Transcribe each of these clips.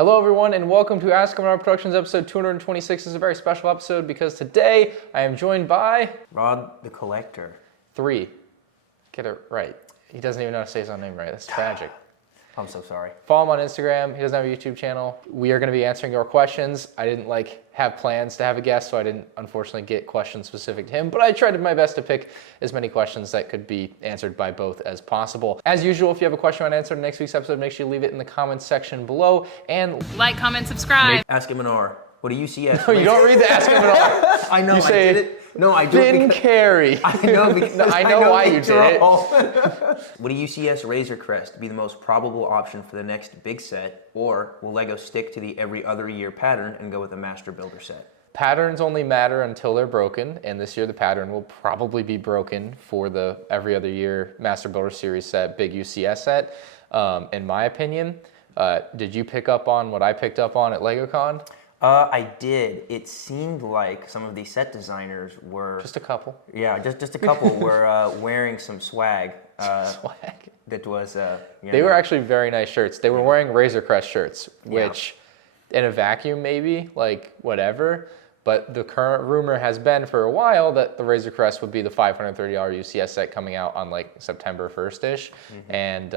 Hello everyone and welcome to Ask M&R Productions episode 226. This is a very special episode because today I am joined by... Rod the Collector. 3. Get it right. He doesn't even know how to say his own name right. That's tragic. I'm so sorry. Follow him on Instagram. He doesn't have a YouTube channel. We are going to be answering your questions. I didn't have plans to have a guest, so I didn't unfortunately get questions specific to him, but I tried my best to pick as many questions that could be answered by both as possible. As usual, if you have a question you want answered in next week's episode, make sure you leave it in the comments section below and like, comment, subscribe. Ask M&R. What do UCS? No, you don't read the Ask M&R. I know, you say, I did it. No, I didn't don't. carry. I know because no, I know why you did it. Would a UCS Razor Crest be the most probable option for the next big set, or will LEGO stick to the every other year pattern and go with a master builder set? Patterns only matter until they're broken, and this year the pattern will probably be broken for the every other year Master Builder Series set, big UCS set. In my opinion, did you pick up on what I picked up on at LegoCon? I did. It seemed like some of these set designers were... Just a couple. Yeah, just a couple were wearing some swag. Swag. That was... They were actually very nice shirts. They were wearing Razor Crest shirts, which in a vacuum maybe, like whatever. But the current rumor has been for a while that the Razor Crest would be the $530 UCS set coming out on like September 1st-ish. And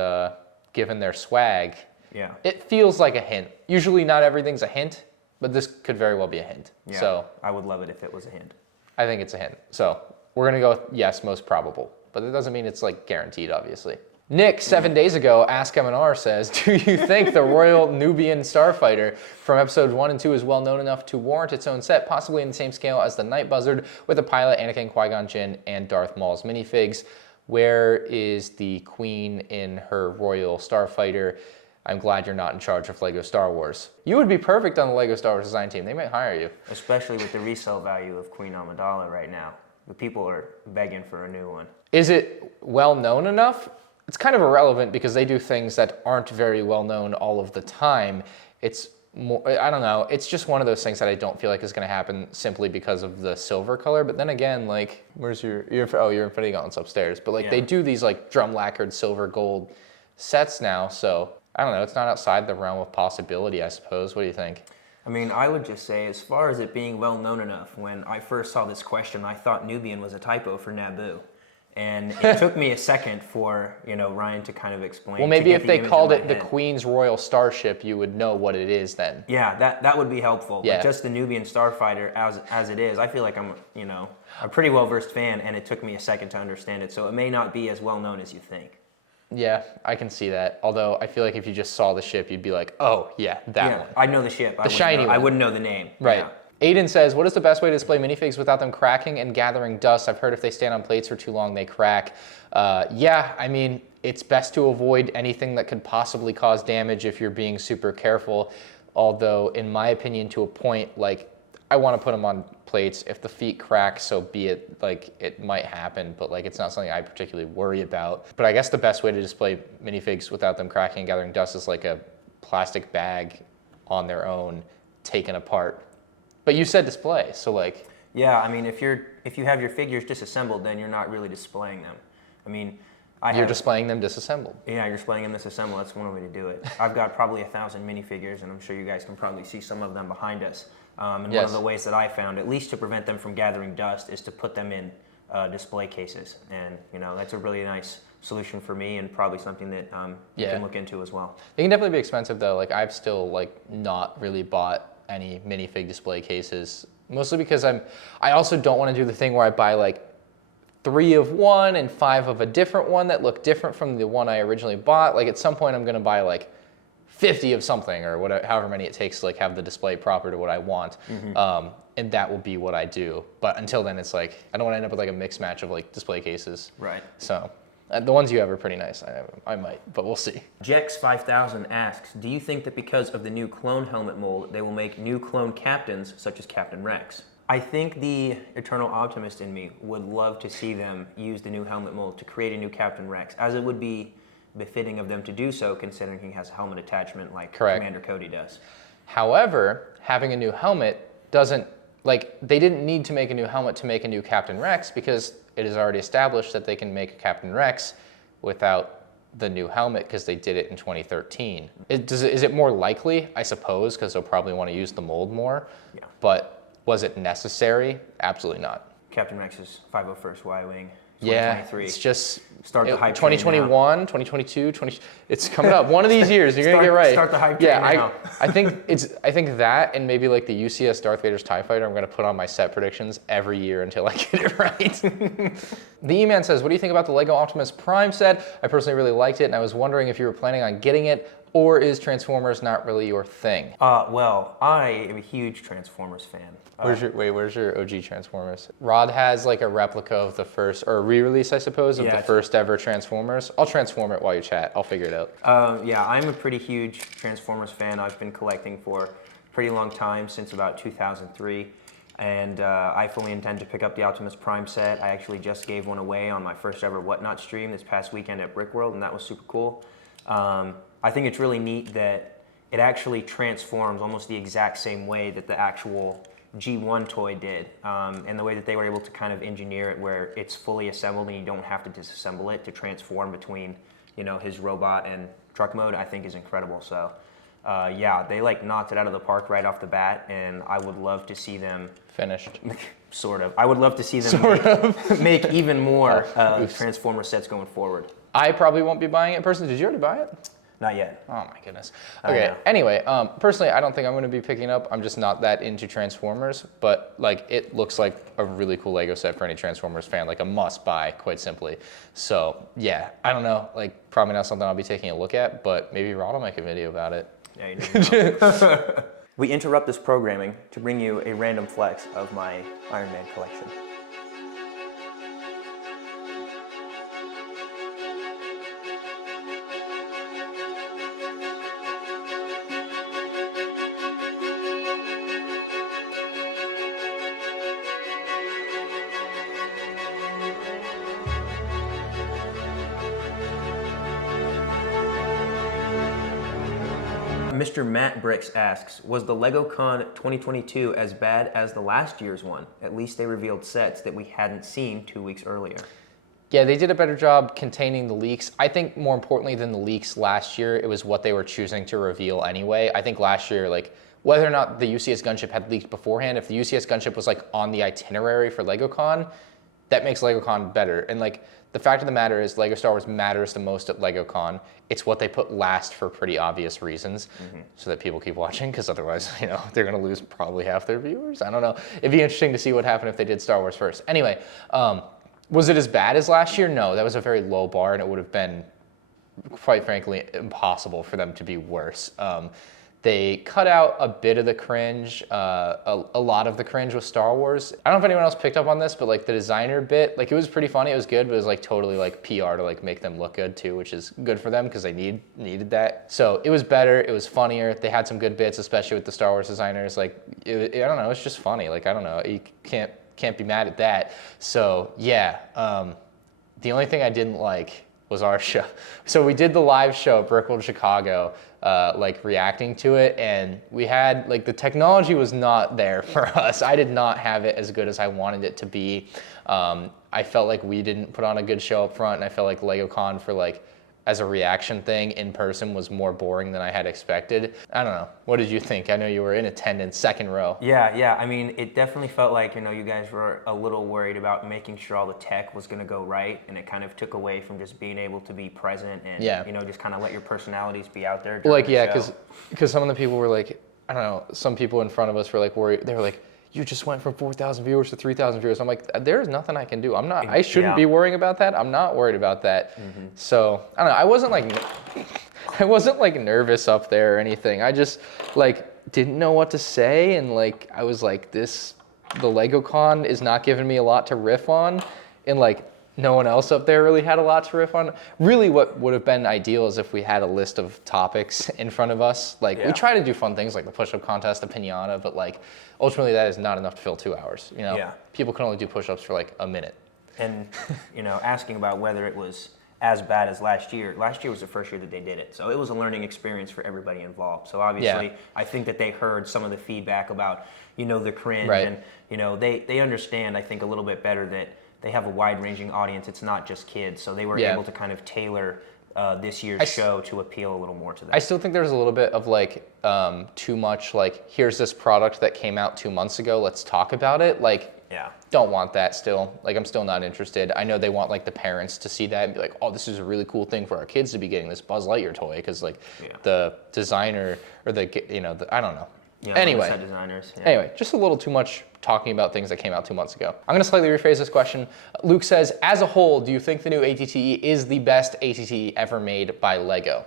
given their swag, it feels like a hint. Usually not everything's a hint, but this could very well be a hint. Yeah, so I would love it if it was a hint. I think it's a hint. So we're gonna go with yes, most probable. But it doesn't mean it's like guaranteed, obviously. Nick, 7 days ago, Ask M&R says, do you think the Royal Nubian Starfighter from episodes 1 and 2 is well known enough to warrant its own set, possibly in the same scale as the Night Buzzard with the pilot, Anakin, Qui-Gon Jinn, and Darth Maul's minifigs? Where is the Queen in her Royal Starfighter? I'm glad you're not in charge of LEGO Star Wars. You would be perfect on the LEGO Star Wars design team. They might hire you. Especially with the resale value of Queen Amidala right now. The people are begging for a new one. Is it well known enough? It's kind of irrelevant because they do things that aren't very well known all of the time. It's more, I don't know, it's just one of those things that I don't feel like is gonna happen simply because of the silver color. But then again, like, where's your Infinity Gauntlet's upstairs. But like they do these like drum lacquered silver gold sets now, so I don't know, it's not outside the realm of possibility, I suppose. What do you think? I mean, I would just say, as far as it being well known enough, when I first saw this question, I thought Nubian was a typo for Naboo. And it took me a second for, Ryan to kind of explain. Well, maybe if they called it the Queen's Royal Starship, you would know what it is then. Yeah, that would be helpful. Yeah. But just the Nubian Starfighter as it is, I feel like I'm, a pretty well-versed fan, and it took me a second to understand it. So it may not be as well known as you think. Yeah, I can see that. Although I feel like if you just saw the ship, you'd be like, oh, yeah, that one. I know the ship. The shiny one. I wouldn't know the name. Right. Yeah. Aiden says, what is the best way to display minifigs without them cracking and gathering dust? I've heard if they stand on plates for too long, they crack. Yeah, I mean, it's best to avoid anything that could possibly cause damage if you're being super careful. Although, in my opinion, to a point, like, I want to put them on plates. If the feet crack, so be it. Like, it might happen, but like, it's not something I particularly worry about. But I guess the best way to display minifigs without them cracking and gathering dust is like a plastic bag on their own, taken apart. But you said display, so like... Yeah, I mean, if you have your figures disassembled, then you're not really displaying them. I mean, You're displaying them disassembled. Yeah, you're displaying them disassembled. That's one way to do it. I've got probably 1,000 minifigures, and I'm sure you guys can probably see some of them behind us. And one of the ways that I found, at least to prevent them from gathering dust, is to put them in display cases. And, that's a really nice solution for me, and probably something that you can look into as well. They can definitely be expensive, though. Like, I've still, like, not really bought any minifig display cases, mostly because I also don't want to do the thing where I buy like 3 of one and 5 of a different one that look different from the one I originally bought. Like, at some point I'm going to buy like 50 of something or whatever, however many it takes to like have the display proper to what I want. And that will be what I do. But until then, it's like I don't want to end up with like a mixed match of like display cases. Right. So the ones you have are pretty nice. I might, but we'll see. Jex5000 asks, do you think that because of the new clone helmet mold, they will make new clone captains such as Captain Rex? I think the eternal optimist in me would love to see them use the new helmet mold to create a new Captain Rex, as it would be befitting of them to do so, considering he has a helmet attachment like Commander Cody does. However, having a new helmet doesn't, like, they didn't need to make a new helmet to make a new Captain Rex because it is already established that they can make a Captain Rex without the new helmet because they did it in 2013. Is it more likely? I suppose, because they'll probably want to use the mold more. Yeah. But was it necessary? Absolutely not. Captain Rex's 501st Y-Wing. Yeah, it's just start the hype train 2021, 2022, it's coming up. One of these years, you're gonna get right. Start the hype train now. I think that and maybe like the UCS Darth Vader's TIE Fighter, I'm gonna put on my set predictions every year until I get it right. The E-Man says, what do you think about the Lego Optimus Prime set? I personally really liked it, and I was wondering if you were planning on getting it, or is Transformers not really your thing? Well, I am a huge Transformers fan. Where's your OG Transformers? Rod has like a replica of the first, or a re-release, I suppose, of the first ever Transformers. I'll transform it while you chat. I'll figure it out. Yeah, I'm a pretty huge Transformers fan. I've been collecting for a pretty long time, since about 2003. And I fully intend to pick up the Optimus Prime set. I actually just gave one away on my first ever Whatnot stream this past weekend at Brickworld, and that was super cool. I think it's really neat that it actually transforms almost the exact same way that the actual G1 toy did, and the way that they were able to kind of engineer it where it's fully assembled and you don't have to disassemble it to transform between, you know, his robot and truck mode, I think is incredible. So yeah, they like knocked it out of the park right off the bat, and I would love to see them finished. Sort of. I would love to see them make even more Transformer sets going forward. I probably won't be buying it personally. Did you already buy it? Not yet. Oh my goodness. Okay, anyway, personally, I don't think I'm going to be picking up. I'm just not that into Transformers, but like it looks like a really cool Lego set for any Transformers fan, like a must buy, quite simply. So yeah, I don't know, like probably not something I'll be taking a look at, but maybe Rod will make a video about it. Yeah, you never know. We interrupt this programming to bring you a random flex of my Iron Man collection. Mr. Matt Bricks asks, was the LegoCon 2022 as bad as the last year's one? At least they revealed sets that we hadn't seen 2 weeks earlier. Yeah, they did a better job containing the leaks. I think more importantly than the leaks last year, it was what they were choosing to reveal anyway. I think last year, like whether or not the UCS gunship had leaked beforehand, if the UCS gunship was like on the itinerary for LegoCon, that makes LegoCon better. And like the fact of the matter is Lego Star Wars matters the most at LegoCon. It's what they put last for pretty obvious reasons, so that people keep watching, because otherwise, you know, they're gonna lose probably half their viewers. I don't know. It'd be interesting to see what happened if they did Star Wars first. Anyway, was it as bad as last year? No, that was a very low bar, and it would have been, quite frankly, impossible for them to be worse. They cut out a bit of the cringe, a lot of the cringe with Star Wars. I don't know if anyone else picked up on this, but like the designer bit, like it was pretty funny, it was good, but it was like totally like PR to like make them look good too, which is good for them because they needed that. So it was better, it was funnier. They had some good bits, especially with the Star Wars designers. Like, I don't know, it's just funny. Like, I don't know, you can't be mad at that. So yeah, the only thing I didn't like was our show. So we did the live show at Brickworld Chicago, like reacting to it, and we had like the technology was not there for us. I did not have it as good as I wanted it to be. I felt like we didn't put on a good show up front, and I felt like LegoCon for like as a reaction thing in person was more boring than I had expected. I don't know. What did you think? I know you were in attendance, second row. Yeah. I mean, it definitely felt like, you know, you guys were a little worried about making sure all the tech was going to go right, and it kind of took away from just being able to be present and, you know, just kind of let your personalities be out there. Like, yeah, because some of the people were like, I don't know, some people in front of us were like worried. They were like, you just went from 4,000 viewers to 3,000 viewers. I'm like, there's nothing I can do. I shouldn't be worrying about that. I'm not worried about that. So I don't know. I wasn't like nervous up there or anything. I just like didn't know what to say, and like I was like, the LegoCon is not giving me a lot to riff on, and like no one else up there really had a lot to riff on. Really, what would have been ideal is if we had a list of topics in front of us. Like, we try to do fun things like the push-up contest, the pinata, but like, ultimately that is not enough to fill 2 hours, you know? People can only do push-ups for like a minute. And, you know, asking about whether it was as bad as last year was the first year that they did it. So it was a learning experience for everybody involved. So obviously, I think that they heard some of the feedback about, you know, the cringe, and, you know, they understand, I think, a little bit better that they have a wide-ranging audience. It's not just kids, so they were able to kind of tailor this year's show to appeal a little more to them. I still think there's a little bit of like too much like, here's this product that came out 2 months ago, let's talk about it. Like, yeah. Don't want that still. Like, I'm still not interested. I know they want like the parents to see that and be like, oh, this is a really cool thing for our kids to be getting this Buzz Lightyear toy, because like the designer or I don't know. Yeah, anyway, set designers. Yeah. Anyway, just a little too much talking about things that came out 2 months ago. I'm gonna slightly rephrase this question. Luke says, as a whole, do you think the new ATTE is the best ATTE ever made by Lego?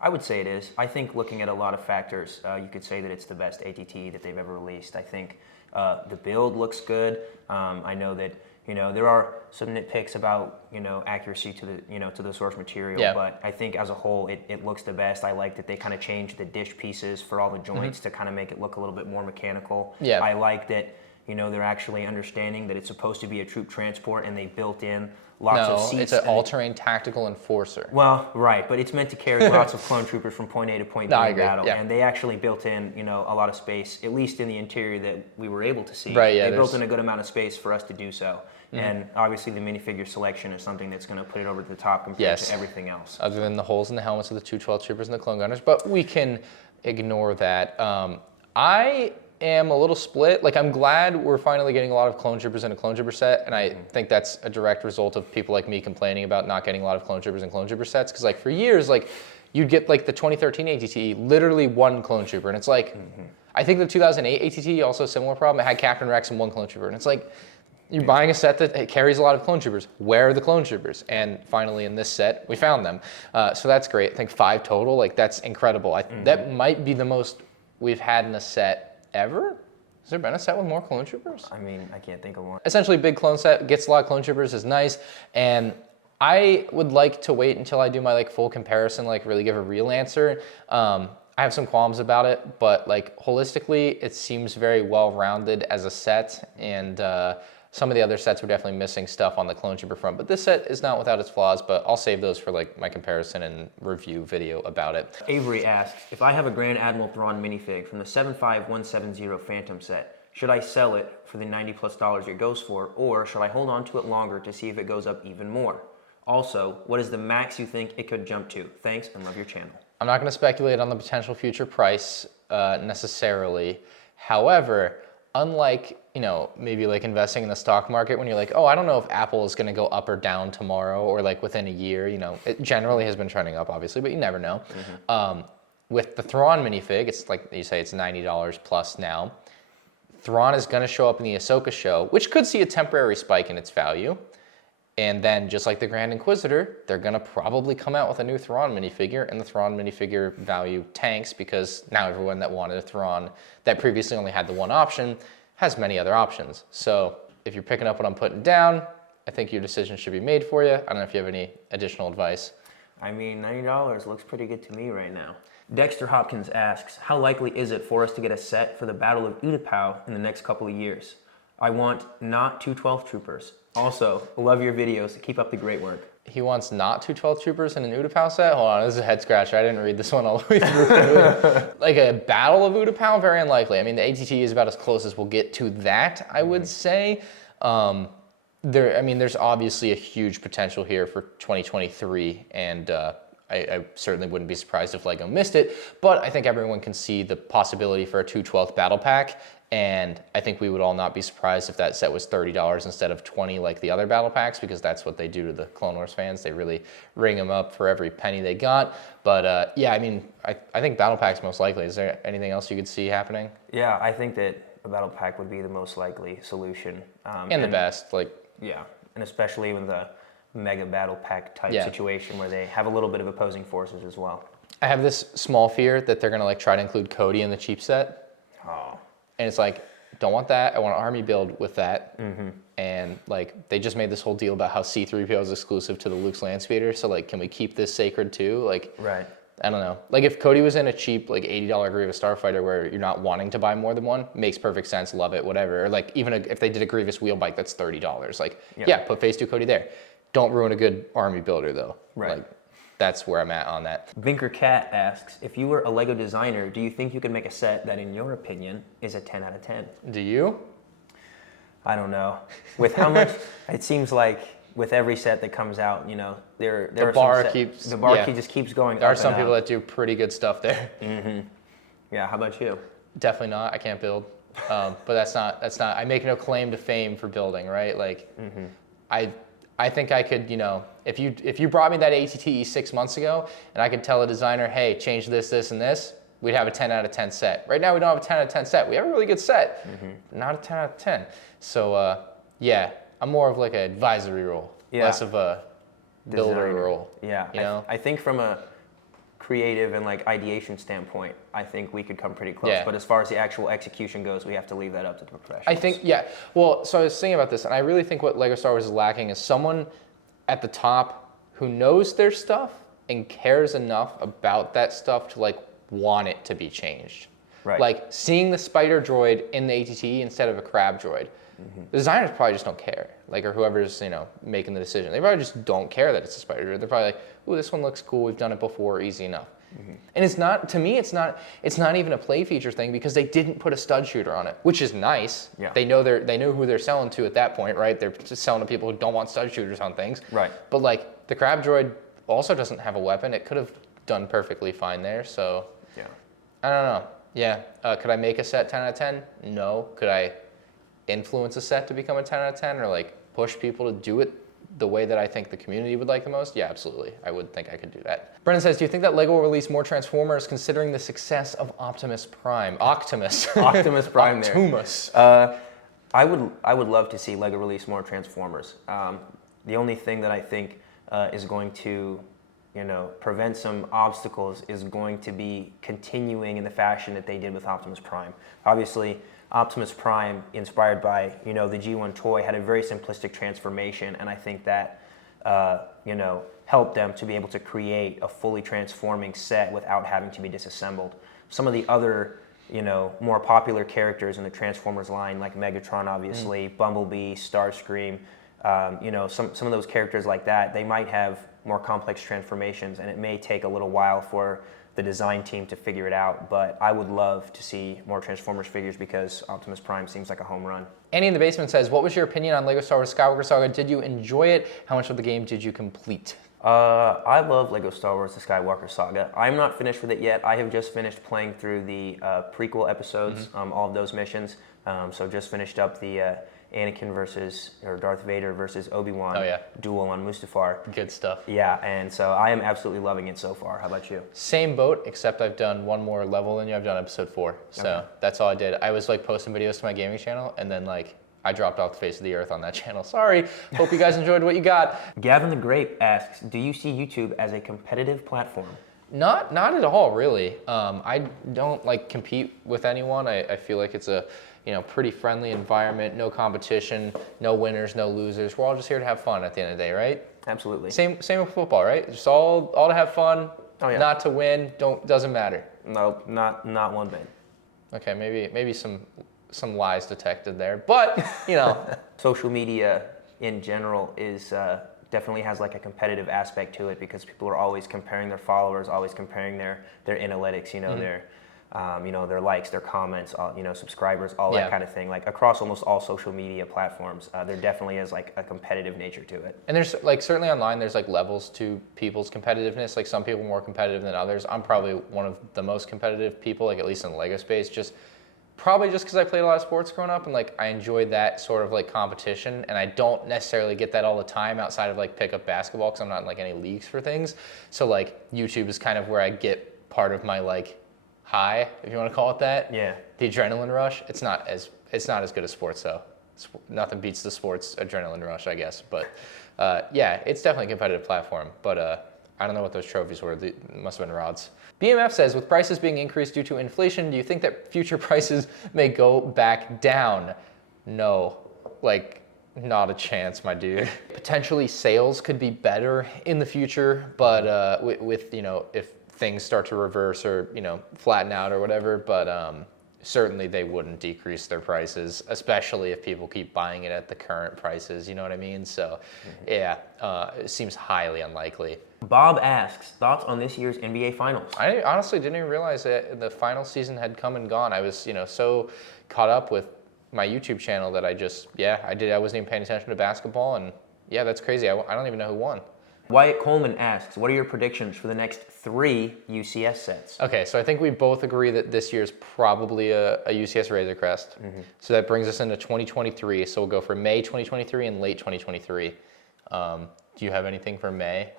I would say it is. I think looking at a lot of factors, you could say that it's the best ATTE that they've ever released. I think the build looks good. I know that there are some nitpicks about accuracy to the to the source material, but I think as a whole it looks the best. I like that they kind of changed the dish pieces for all the joints to kind of make it look a little bit more mechanical. Yeah. I like that they're actually understanding that it's supposed to be a troop transport, and they built in lots of seats. No, it's an all-terrain tactical enforcer. Well, right, but it's meant to carry lots of clone troopers from point A to point B in battle, and they actually built in, a lot of space, at least in the interior that we were able to see. Right, yeah. They built in a good amount of space for us to do so, and obviously the minifigure selection is something that's going to put it over the top compared to everything else. Other than the holes in the helmets of the 212 troopers and the clone gunners, but we can ignore that. I am a little split. Like, I'm glad we're finally getting a lot of clone troopers in a clone trooper set, and I think that's a direct result of people like me complaining about not getting a lot of clone troopers and clone trooper sets, because like for years, like you'd get like the 2013 ATTE, literally one clone trooper, and it's like, I think the 2008 ATTE also a similar problem. It had Captain Rex and one clone trooper, and it's like, you're buying a set that carries a lot of clone troopers. Where are the clone troopers? And finally in this set, we found them. So that's great. I think 5 total, like that's incredible. That might be the most we've had in a set ever? Has there been a set with more clone troopers? I mean, I can't think of one. Essentially, big clone set, gets a lot of clone troopers, is nice. And I would like to wait until I do my like full comparison, like really give a real answer. I have some qualms about it, but like holistically, it seems very well-rounded as a set. And some of the other sets were definitely missing stuff on the clone trooper front, but this set is not without its flaws, but I'll save those for like my comparison and review video about it. Avery asks, if I have a Grand Admiral Thrawn minifig from the 75170 Phantom set, should I sell it for the $90+ it goes for, or should I hold on to it longer to see if it goes up even more? Also, what is the max you think it could jump to? Thanks, and love your channel. I'm not gonna speculate on the potential future price necessarily. However, unlike, maybe like investing in the stock market when you're like, oh, I don't know if Apple is going to go up or down tomorrow or like within a year, it generally has been trending up obviously, but you never know. With the Thrawn minifig, it's like you say, it's $90 plus now. Thrawn is going to show up in the Ahsoka show, which could see a temporary spike in its value. And then just like the Grand Inquisitor, they're going to probably come out with a new Thrawn minifigure, and the Thrawn minifigure value tanks because now everyone that wanted a Thrawn that previously only had the one option has many other options. So if you're picking up what I'm putting down, I think your decision should be made for you. I don't know if you have any additional advice. I mean, $90 looks pretty good to me right now. Dexter Hopkins asks, how likely is it for us to get a set for the Battle of Utapau in the next couple of years? I want not 212 troopers. Also, love your videos. Keep up the great work. He wants not 212 troopers in an Utapau set? Hold on, this is a head scratcher. I didn't read this one all the way through. Like a Battle of Utapau? Very unlikely. I mean, the ATT is about as close as we'll get to that, I would say. There's obviously a huge potential here for 2023, and I certainly wouldn't be surprised if LEGO missed it, but I think everyone can see the possibility for a 212th battle pack, and I think we would all not be surprised if that set was $30 instead of $20 like the other battle packs, because that's what they do to the Clone Wars fans. They really ring them up for every penny they got. But yeah, I mean, I think battle packs most likely. Is there anything else you could see happening? Yeah, I think that a battle pack would be the most likely solution. And the best, like. Yeah, and especially with the mega battle pack type situation where they have a little bit of opposing forces as well. I have this small fear that they're gonna like try to include Cody in the cheap set. Oh. And it's like, don't want that. I want an army build with that. And like, they just made this whole deal about how C-3PO is exclusive to the Luke's Land Speeder. So like, can we keep this sacred too? Like, right. I don't know. Like if Cody was in a cheap like $80 Grievous Starfighter where you're not wanting to buy more than one, makes perfect sense. Love it, whatever. Or like even if they did a Grievous wheel bike that's $30, like yeah, put Phase 2 Cody there. Don't ruin a good army builder though. Right. Like, that's where I'm at on that. Vinker Cat asks, if you were a LEGO designer, do you think you could make a set that, in your opinion, is a 10 out of 10? Do you? I don't know. With how much, it seems like with every set that comes out, you know, there The are bar some keeps- the bar yeah. just keeps going. There are up some and people up. that do pretty good stuff there. Yeah. How about you? Definitely not. I can't build. But that's not. I make no claim to fame for building, right? Like, I think I could, you know, if you brought me that ATTE 6 months ago, and I could tell a designer, hey, change this, this, and this, we'd have a 10 out of 10 set. Right now, we don't have a 10 out of 10 set. We have a really good set, not a 10 out of 10. So, yeah, I'm more of like an advisory role, less of a builder Designer. role. Yeah. You know? I think from a creative and like ideation standpoint, I think we could come pretty close. Yeah. But as far as the actual execution goes, we have to leave that up to the professionals. I think, yeah. Well, so I was thinking about this, and I really think what Lego Star Wars is lacking is someone at the top who knows their stuff and cares enough about that stuff to like want it to be changed. Right. Like seeing the spider droid in the ATT instead of a crab droid. The designers probably just don't care, like, or whoever's, you know, making the decision. They probably just don't care that it's a spider droid. They're probably like, "Ooh, this one looks cool. We've done it before. Easy enough." And it's not, to me, it's not even a play feature thing because they didn't put a stud shooter on it, which is nice. Yeah. They know who they're selling to at that point, right? They're just selling to people who don't want stud shooters on things. Right. But like the crab droid also doesn't have a weapon. It could have done perfectly fine there. So Yeah. I don't know. Yeah. Could I make a set 10 out of 10? No. Could I influence a set to become a 10 out of 10 or like push people to do it the way that I think the community would like the most? Yeah, absolutely. I would think I could do that. Brennan says, do you think that LEGO will release more Transformers considering the success of Optimus Prime? Optimus. Optimus Prime there. Optimus. I would love to see LEGO release more Transformers. The only thing that I think is going to, you know, prevent some obstacles is going to be continuing in the fashion that they did with Optimus Prime. Obviously, Optimus Prime, inspired by, you know, the G1 toy, had a very simplistic transformation, and I think that, you know, helped them to be able to create a fully transforming set without having to be disassembled. Some of the other, you know, more popular characters in the Transformers line, like Megatron, obviously, Bumblebee, Starscream, you know, some of those characters like that, they might have more complex transformations, and it may take a little while for the design team to figure it out, but I would love to see more Transformers figures because Optimus Prime seems like a home run. Annie in the basement says, what was your opinion on LEGO Star Wars Skywalker Saga? Did you enjoy it? How much of the game did you complete? I love LEGO Star Wars The Skywalker Saga. I'm not finished with it yet. I have just finished playing through the prequel episodes, all of those missions. So just finished up the Anakin or Darth Vader versus Obi-Wan duel on Mustafar. Good stuff. Yeah, and so I am absolutely loving it so far. How about you? Same boat, except I've done one more level than you. I've done episode 4. So that's all I did. I was like posting videos to my gaming channel, and then like I dropped off the face of the earth on that channel. Sorry. Hope you guys enjoyed what you got. Gavin the Grape asks, do you see YouTube as a competitive platform? Not at all, really. I don't like compete with anyone. I feel like it's a pretty friendly environment, no competition, no winners, no losers. We're all just here to have fun at the end of the day, right? Absolutely. Same with football, right? Just all to have fun, not to win. Doesn't matter. No, not one bit. Okay, maybe some lies detected there, but you know. Social media in general is definitely has like a competitive aspect to it because people are always comparing their followers, always comparing their analytics, you know, their likes, their comments, subscribers, all that kind of thing. Like across almost all social media platforms, there definitely is like a competitive nature to it. And there's like certainly online, there's like levels to people's competitiveness. Like some people are more competitive than others. I'm probably one of the most competitive people, like at least in the Lego space, probably just because I played a lot of sports growing up and like I enjoy that sort of like competition, and I don't necessarily get that all the time outside of like pickup basketball because I'm not in like any leagues for things. So like YouTube is kind of where I get part of my like high, if you want to call it that. Yeah. The adrenaline rush. It's not as good as sports though. Nothing beats the sports adrenaline rush, I guess. But yeah, it's definitely a competitive platform. But I don't know what those trophies were. They must have been rods. BMF says, with prices being increased due to inflation, do you think that future prices may go back down? No, like not a chance, my dude. Potentially sales could be better in the future, but with if things start to reverse or flatten out or whatever, but certainly they wouldn't decrease their prices, especially if people keep buying it at the current prices, you know what I mean? So yeah, it seems highly unlikely. Bob asks, thoughts on this year's NBA Finals? I honestly didn't even realize that the final season had come and gone. I was, so caught up with my YouTube channel that I wasn't even paying attention to basketball, and Yeah, that's crazy. I don't even know who won. Wyatt Coleman asks, what are your predictions for the next 3 UCS sets? Okay, so I think we both agree that this year's probably a UCS Razor Crest. So that brings us into 2023. So we'll go for May 2023 and late 2023. Do you have anything for May?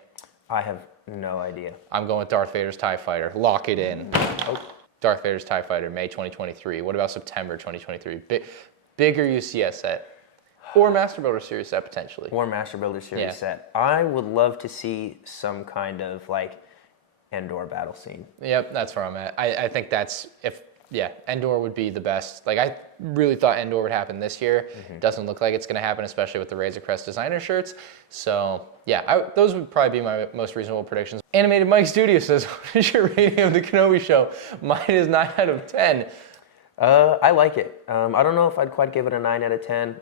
I have no idea. I'm going with Darth Vader's TIE Fighter. Lock it in. Darth Vader's TIE Fighter, May 2023. What about September 2023? Bigger UCS set. Or Master Builder Series set, potentially. Or Master Builder Series Yeah. set. I would love to see some kind of like Endor battle scene. Yep, that's where I'm at. I think that's, Endor would be the best. Like, I really thought Endor would happen this year. Doesn't look like it's going to happen, especially with the Razor Crest designer shirts. So, yeah, those would probably be my most reasonable predictions. Animated Mike Studio says, what is your rating of the Kenobi show? Mine is 9 out of 10. I like it. I don't know if I'd quite give it a 9 out of 10.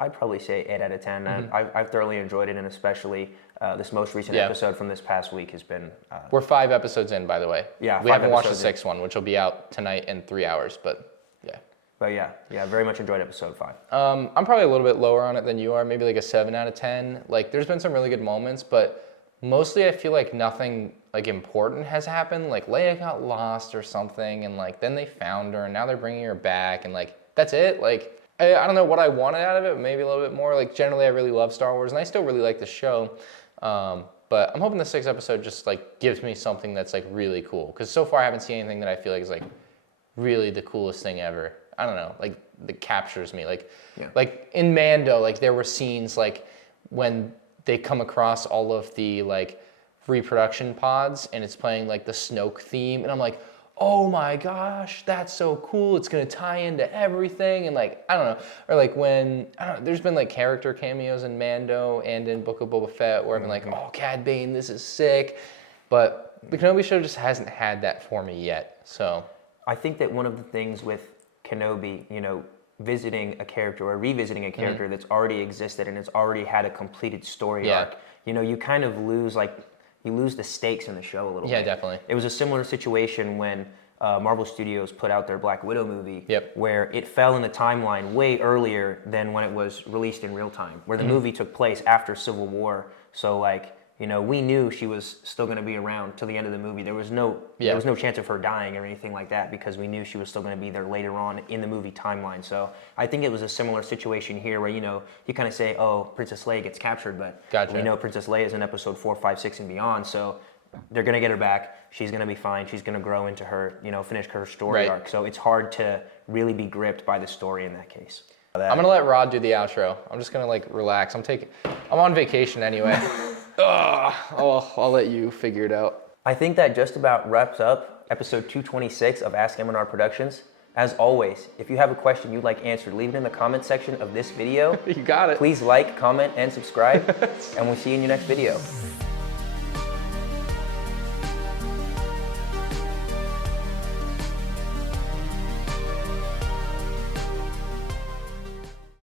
I'd probably say 8 out of 10. I've thoroughly enjoyed it, and especially this most recent episode from this past week has been... We're 5 episodes in, by the way. Yeah, we 5 haven't watched the episodes 6th one, which will be out tonight in 3 hours, but yeah. But yeah, very much enjoyed episode 5. I'm probably a little bit lower on it than you are, maybe like a 7 out of 10. Like, there's been some really good moments, but mostly I feel like nothing like important has happened. Like, Leia got lost or something, and like then they found her, and now they're bringing her back, and like that's it. Like, I don't know what I wanted out of it, but maybe a little bit more. Like, generally I really love Star Wars, and I still really like the show. But I'm hoping the 6th episode just like gives me something that's like really cool. Because so far I haven't seen anything that I feel like is like really the coolest thing ever. I don't know, like that captures me. Like, like in Mando, like there were scenes like when they come across all of the like reproduction pods and it's playing like the Snoke theme, and I'm like, oh my gosh, that's so cool. It's gonna tie into everything. And like, I don't know, or like when, I don't know, there's been like character cameos in Mando and in Book of Boba Fett where I've been like, oh, Cad Bane, this is sick. But the Kenobi show just hasn't had that for me yet, so. I think that one of the things with Kenobi, you know, visiting a character or revisiting a character that's already existed and it's already had a completed story arc, you know, you kind of lose you lose the stakes in the show a little bit. Yeah, definitely. It was a similar situation when Marvel Studios put out their Black Widow movie, where it fell in the timeline way earlier than when it was released in real time, where the movie took place after Civil War. So like, you know, we knew she was still going to be around till the end of the movie. There was no chance of her dying or anything like that because we knew she was still going to be there later on in the movie timeline. So I think it was a similar situation here where, you know, you kind of say, oh, Princess Leia gets captured, but we know Princess Leia is in episode 4, 5, 6, and beyond. So they're going to get her back. She's going to be fine. She's going to grow into her, you know, finish her story arc. So it's hard to really be gripped by the story in that case. I'm going to let Rod do the outro. I'm just going to like relax. I'm on vacation anyway. I'll let you figure it out. I think that just about wraps up episode 226 of Ask M&R Productions. As always, if you have a question you'd like answered, leave it in the comment section of this video. You got it. Please like, comment, and subscribe, and we'll see you in your next video.